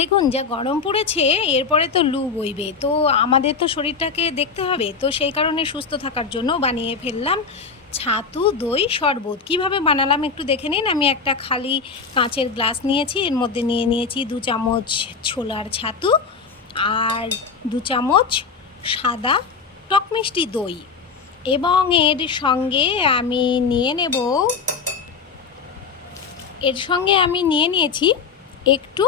দেখুন যা গরম পড়েছে, এরপরে তো লু বইবে, তো আমাদের তো শরীরটাকে দেখতে হবে, তো সেই কারণে সুস্থ থাকার জন্য বানিয়ে ফেললাম ছাতু দই শরবত। কিভাবে বানালাম একটু দেখে নিন। আমি একটা খালি কাঁচের গ্লাস নিয়েছি, এর মধ্যে নিয়ে নিয়েছি 2 চামচ ছোলার ছাতু আর 2 চামচ সাদা টক মিষ্টি দই, এবং এর সঙ্গে আমি নিয়ে নিয়েছি একটু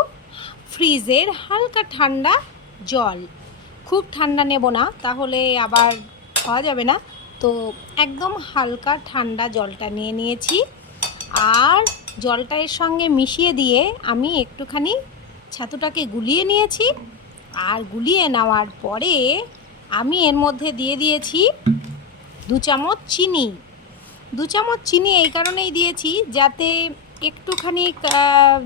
ফ্রিজের হালকা ঠান্ডা জল। খুব ঠান্ডা নেব না, তাহলে আবার খাওয়া যাবে না। তো একদম হালকা ঠান্ডা জলটা নিয়ে নিয়েছি, আর জলটা এর সঙ্গে মিশিয়ে দিয়ে আমি একটুখানি ছাতুটাকে গুলিয়ে নিয়েছি। আর গুলিয়ে নেওয়ার পরে আমি এর মধ্যে দিয়ে দিয়েছি 2 চামচ চিনি। 2 চামচ চিনি এই কারণেই দিয়েছি যাতে একটুখানি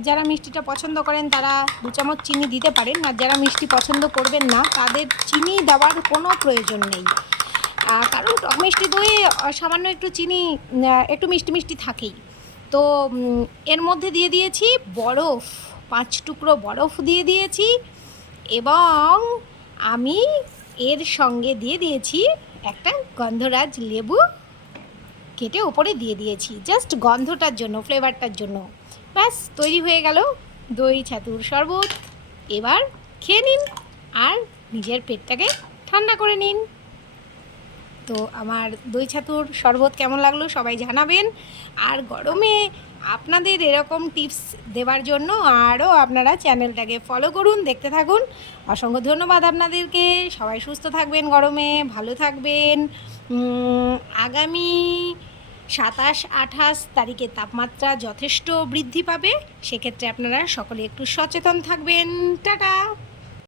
যারা মিষ্টিটা পছন্দ করেন তারা 2 চামচ চিনি দিতে পারেন, আর যারা মিষ্টি পছন্দ করবেন না তাদের চিনি দেওয়ার কোনো প্রয়োজন নেই। কারণ টক মিষ্টি দইয়ে সামান্য একটু চিনি একটু মিষ্টি মিষ্টি থাকেই। তো এর মধ্যে দিয়ে দিয়েছি বরফ, 5 টুকরো বরফ দিয়ে দিয়েছি, এবং আমি এর সঙ্গে দিয়ে দিয়েছি একটা গন্ধরাজ লেবু কেটে উপরে দিয়ে দিয়েছি, জাস্ট গন্ধটার জন্য, ফ্লেভারটার জন্য। ব্যাস তৈরি হয়ে গেল দই ছাতুর শরবত। এবার খেয়ে নিন আর নিজের পেটটাকে ঠান্ডা করে নিন। তো আমার দই ছাতুর শরবত কেমন লাগলো সবাই জানাবেন। আর গরমে আপনাদের এরকম টিপস দেওয়ার জন্য আরও আপনারা চ্যানেলটাকে ফলো করুন, দেখতে থাকুন। অসংখ্য ধন্যবাদ আপনাদেরকে। সবাই সুস্থ থাকবেন, গরমে ভালো থাকবেন। আগামী 27-28 তারিখে তাপমাত্রা যথেষ্ট বৃদ্ধি পাবে, সেক্ষেত্রে আপনারা সকলে একটু সচেতন থাকবেন। টাটা।